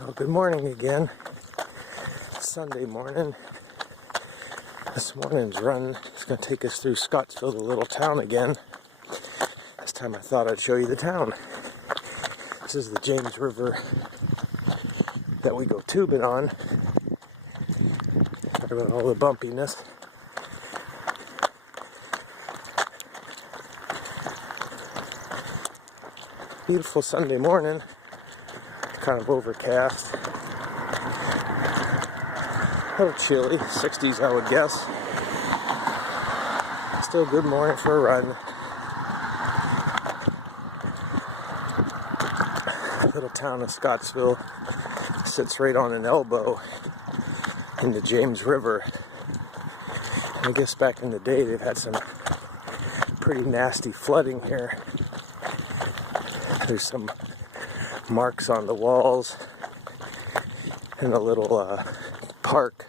Well, good morning again. It's Sunday morning. This morning's run is going to take us through Scottsville, the little town again. This time I thought I'd show you the town. This is the James River that we go tubing on. Sorry about all the bumpiness. Beautiful Sunday morning. Kind of overcast. A little chilly, 60s I would guess. Still a good morning for a run. Little town of Scottsville sits right on an elbow in the James River. I guess back in the day they've had some pretty nasty flooding here. There's some marks on the walls and a little park.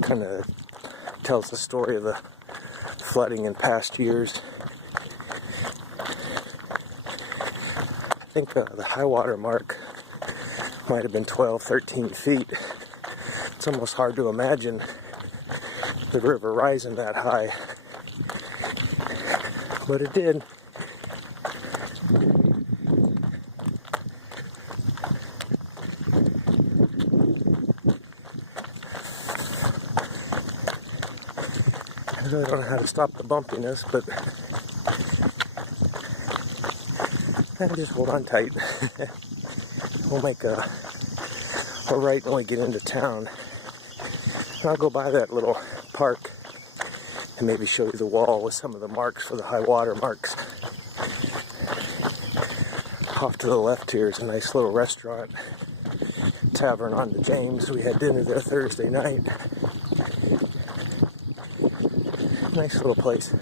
Kind of tells the story of the flooding in past years. I think the high water mark might have been 12, 13 feet. It's almost hard to imagine the river rising that high, but it did. I really don't know how to stop the bumpiness, but I just hold on tight. We'll make a right when we get into town. And I'll go by that little park and maybe show you the wall with some of the marks for the high water marks. Off to the left here is a nice little restaurant, tavern on the James. We had dinner there Thursday night. Nice little place.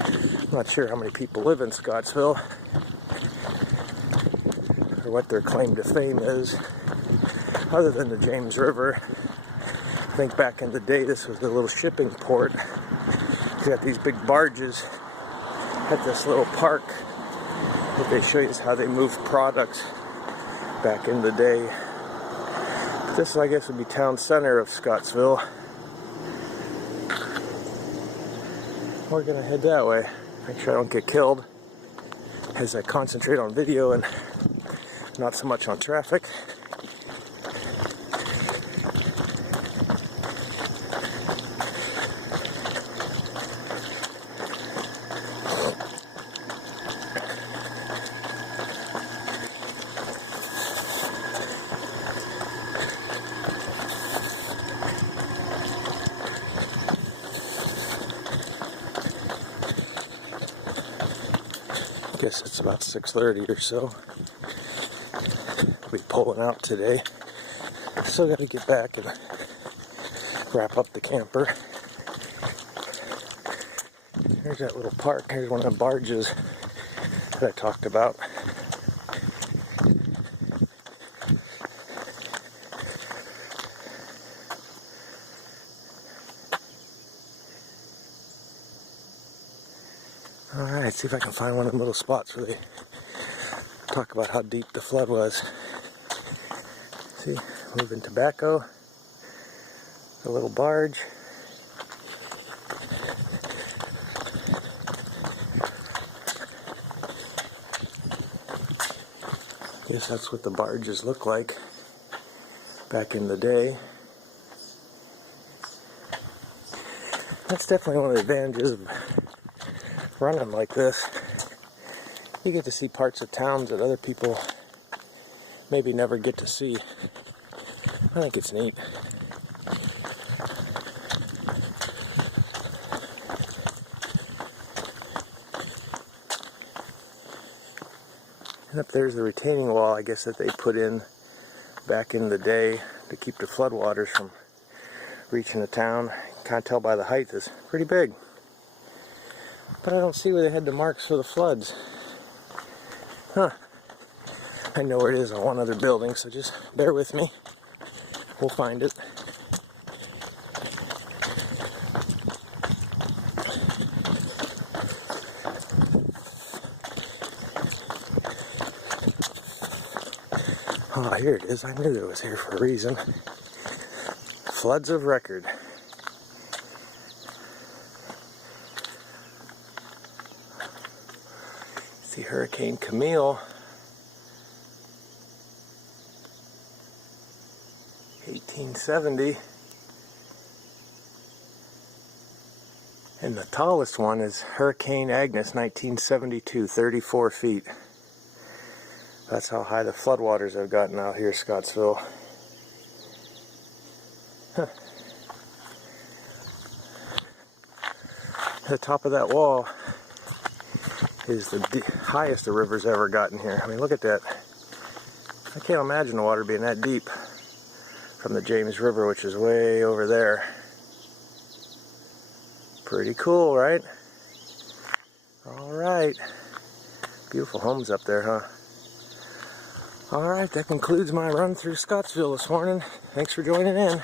I'm not sure how many people live in Scottsville or what their claim to fame is, other than the James River. I think back in the day this was the little shipping port. You got these big barges at this little park that they show you how they moved products back in the day. This, I guess, would be town center of Scottsville. We're gonna head that way. Make sure I don't get killed as I concentrate on video and not so much on traffic. I guess it's about 6:30 or so. We'll be pulling out today. Still got to get back and wrap up the camper. There's that little park. Here's one of the barges that I talked about. Alright, see if I can find one of them little spots where they talk about how deep the flood was. See, moving tobacco, the little barge. Guess that's what the barges look like back in the day. That's definitely one of the advantages of running like this. You get to see parts of towns that other people maybe never get to see. I think it's neat. And up there's the retaining wall, I guess, that they put in back in the day to keep the floodwaters from reaching the town. You can't tell by the height, it's pretty big. But I don't see where they had the marks for the floods. Huh. I know where it is on one other building, so just bear with me. We'll find it. Oh, here it is. I knew it was here for a reason. Floods of record. See Hurricane Camille. 1870. And the tallest one is Hurricane Agnes, 1972, 34 feet. That's how high the floodwaters have gotten out here, Scottsville. Huh. The top of that wall is the highest the river's ever gotten here. I mean, look at that. I can't imagine the water being that deep from the James River, which is way over there. Pretty cool, right? All right. Beautiful homes up there, huh? All right, that concludes my run through Scottsville this morning. Thanks for joining in.